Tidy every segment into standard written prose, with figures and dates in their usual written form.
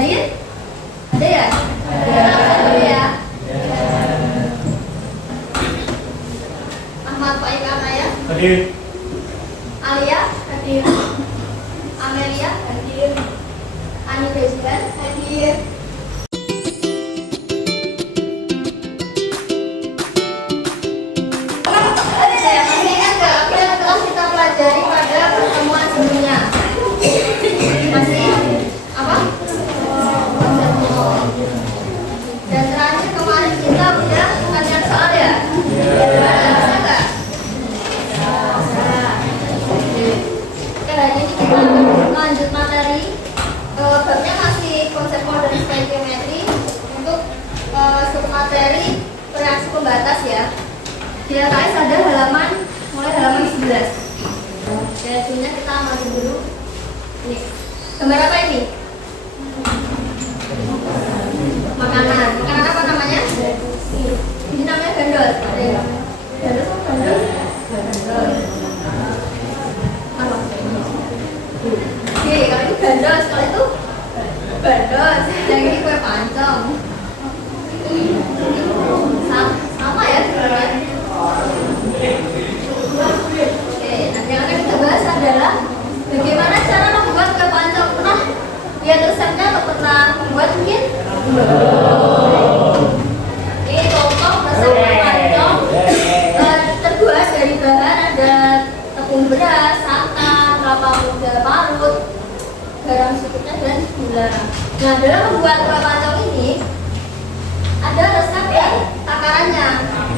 hadir? Ada ya? Ada ya. Ahmad Faik Anaya Hadir. Alia hadir. Amelia hadir. Ani Bejian hadir. Masih ingat nggak apa yang telah kita pelajari pada pertemuan sebelumnya? Masih apa? Dan terakhir kemarin kita udah mengajar soal ya? Bisa nggak? Oke, hari ini kita akan lanjut materi. Babnya masih konsep modern stoikiometri untuk submateri reaksi pembatas ya. Di LKS ada halaman mulai halaman 11. Reaksinya kita amati dulu. Ini gambar apa ini? Makanan. Makanan apa namanya? Ini namanya gandol. Gandol apa gandol? Apa? Oke, kalau ini gandol, kalau itu bandos. Yang ini kue pancong. Sama ya sebenarnya. Oke, nanti yang akan kita bahas adalah bagaimana cara membuat kue pancong. Pernah lihat resepnya atau pernah membuat mungkin? Ini contoh resep kue pancong. Terbuat dari bahan ada tepung beras, santan, kelapa muda parut, garam secukupnya dan gula. Nah, dalam membuat kue pancong ini ada resep dan takarannya.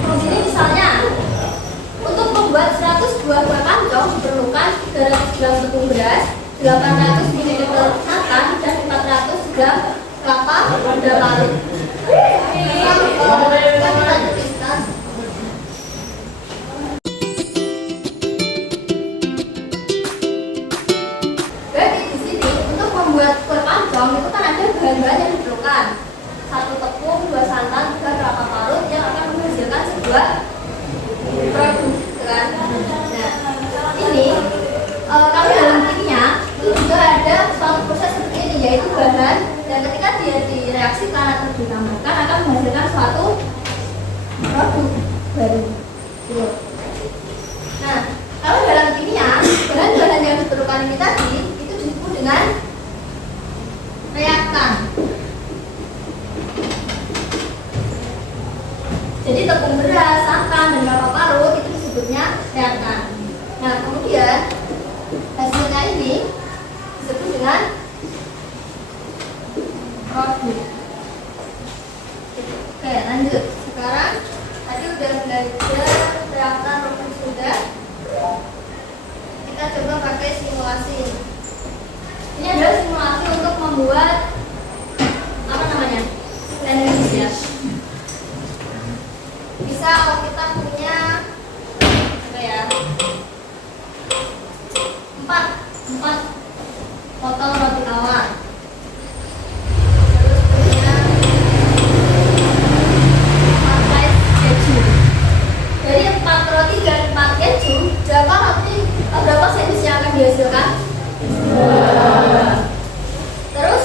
Di sini misalnya untuk membuat 100 buah kue pancong diperlukan 300 gram tepung beras, 800 ml santan, dan 400 gram kelapa muda parut. Berarti di sini untuk membuat kue pancong itu kan ada bahan-bahan yang diperlukan. 1 tepung, 2 santan, 3 kelapa parut yang akan menghasilkan sebuah produk, kan? Nah, ini kalau dalam kimia itu juga ada suatu proses seperti ini, yaitu bahan, dan ketika dia direaksikan atau ditambahkan akan menghasilkan suatu produk baru. Nah, kalau dalam kimia bahan-bahan yang diperlukan ini tadi itu disebut dengan reaktan. Jadi tepung beras, santan, dan kelapa parut itu disebutnya reaktan. Nah, kemudian hasilnya ini disebut dengan produk. Oke, lanjut. Sekarang tadi udah belajar reaktan, produk sudah. Kita coba pakai simulasi. Ini adalah simulasi untuk membuat apa namanya? Sandwich ya. Bisa kalau kita punya apa ya, 4 potong roti tawar, terus punya 4 slice keju. Dari 4 roti dan 4 keju, berapa sandwich yang akan dihasilkan? Terus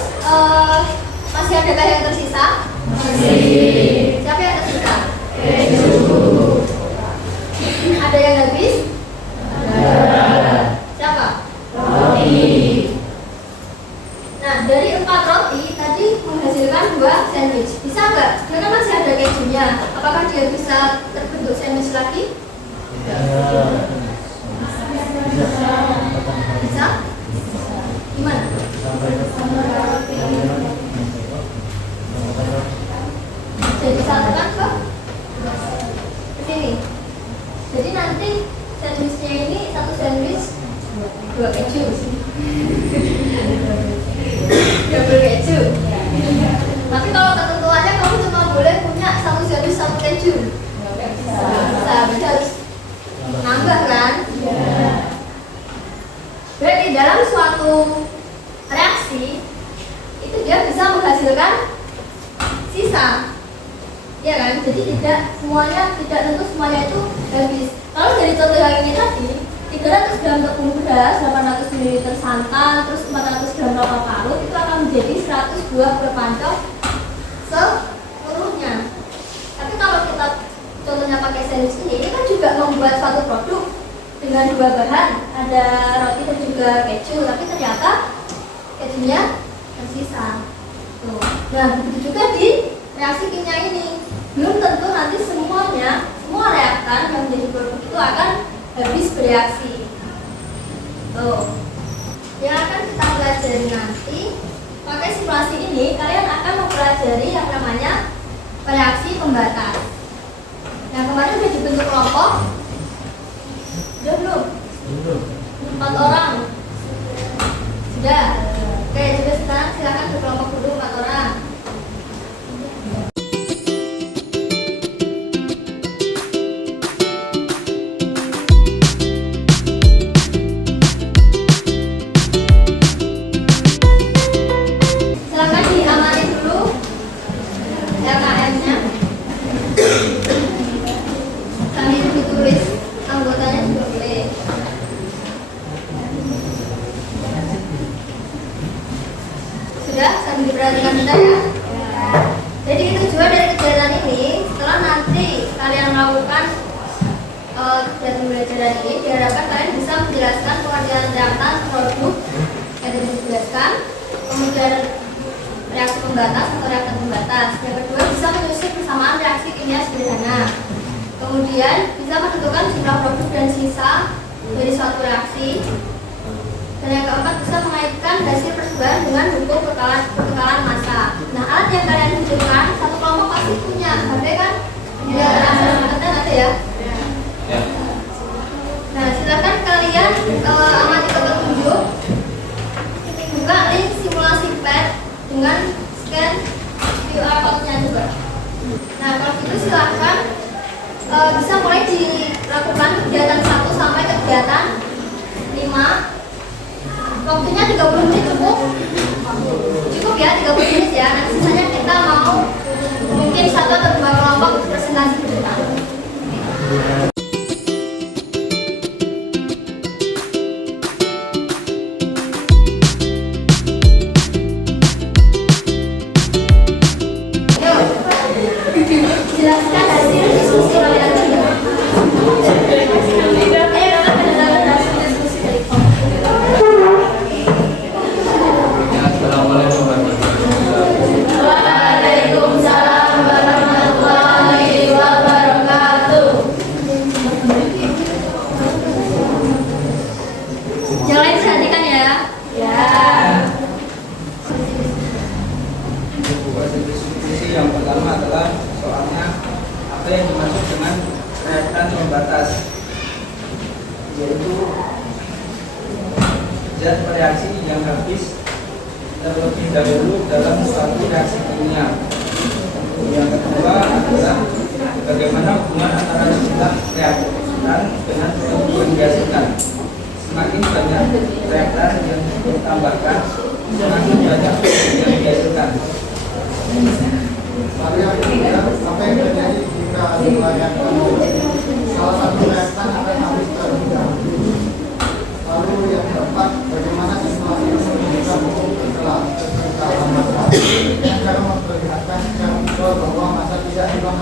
masih adakah yang tersisa? Masih. Siapa yang tersisa? Ada yang habis? Ada. Siapa? Roti. Nah, dari 4 roti tadi menghasilkan 2 sandwich. Bisa nggak? Karena masih ada kejunya. Apakah dia bisa terbentuk sandwich lagi? Bisa? Gimana? Jadi satu kan kok? Kesini. Jadi nanti sandwichnya ini 1 sandwich 2 keju. Double keju. Tapi kalau ketentuannya kamu cuma boleh punya 1 sandwich 1 keju. Bisa, berarti harus nambah kan? Berarti dalam suatu reaksi itu dia bisa menghasilkan sisa. Ya kan? Jadi tidak tentu semuanya itu habis. Kalau dari contoh yang ini tadi, 300 gram tepung beras, 800 ml santan, terus 400 gram kelapa parut itu akan menjadi 100 buah kue pancong seluruhnya. Tapi kalau kita contohnya pakai sandwich ini kan juga membuat suatu produk dengan dua bahan, ada roti dan juga keju, tapi ternyata kejunya tersisa. Tuh. Nah, begitu juga di reaksi kimia ini. Belum tentu nanti semua reaktan yang menjadi produk itu akan habis bereaksi. Tuh. Yang akan kita pelajari nanti pakai simulasi ini, kalian akan mempelajari yang namanya reaksi pembatas. Yang kemarin sudah dibentuk kelompok. Sudah belum? 4 orang. Sudah. Oke, jadi sekarang silakan berkelompok dulu 4 orang. Silakan diamati dulu LKM-nya. Sambil ditulis anggotanya juga boleh. Sudah, sambil diperhatikan bentar ya. Jadi tujuan dari kegiatan ini, setelah nanti kalian melakukan kegiatan pembelajaran ini, diharapkan kalian bisa menjelaskan pengertian reaktan produk yang tadi dijelaskan, kemudian reaksi pembatas atau reaktan pembatas. Yang kedua, bisa menyusun persamaan reaksi kimia sederhana. Kemudian bisa menentukan jumlah produk dan sisa dari suatu reaksi. Dan yang keempat, bisa mengaitkan hasil percobaan dengan hukum pertukaran massa. Nah, alat yang kalian butuhkan, satu kelompok pasti punya HP kan? Ya, ada ya? Nah, silakan kalian amati petunjuk, buka link simulasi pad dengan scan QR code-nya juga. Nah, kalau gitu silakan bisa mulai dilakukan kegiatan 1 sampai kegiatan 5. Waktunya 30 menit cukup ya, 30 menit ya. Nah, sisanya kita mau mungkin 1 atau 2 kelompok presentasi ke depan. Jelaskan hasil diskusi kalian juga. Waalaikumsalam warahmatullahi wabarakatuh. Yang lain perhatikan ya. Ya. Diskusi yang pertama adalah soalnya apa yang dimaksud dengan reaktan pembatas, yaitu zat reaksi yang habis terlebih dahulu dalam suatu reaksi kimia. Yang kedua adalah bagaimana hubungan antara jumlah reaktan dengan produk yang dihasilkan. Semakin banyak reaktan yang ditambahkan, semakin banyak yang dihasilkan. Lalu yang ketiga, apa yang terjadi jika jumlah reaktan salah satu reaktan akan habis terlebih dahulu? Lalu yang keempat, bagaimana simulasi ini bisa masa dengan cara memperlihatkan secara visual bahwa masa tidak hilang